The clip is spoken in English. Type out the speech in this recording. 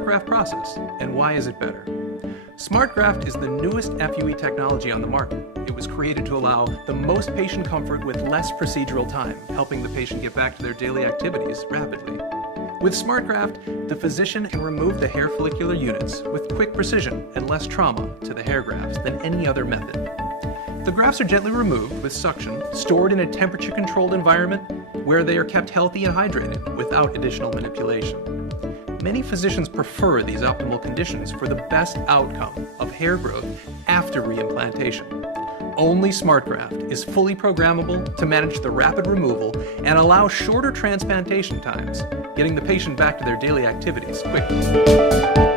SmartGraft process, and why is it better? SmartGraft is the newest FUE technology on the market. It was created to allow the most patient comfort with less procedural time, helping the patient get back to their daily activities rapidly. With SmartGraft, the physician can remove the hair follicular units with quick precision and less trauma to the hair grafts than any other method. The grafts are gently removed with suction, stored in a temperature-controlled environment where they are kept healthy and hydrated without additional manipulation. Many physicians prefer these optimal conditions for the best outcome of hair growth after reimplantation. Only SmartGraft is fully programmable to manage the rapid removal and allow shorter transplantation times, getting the patient back to their daily activities quickly.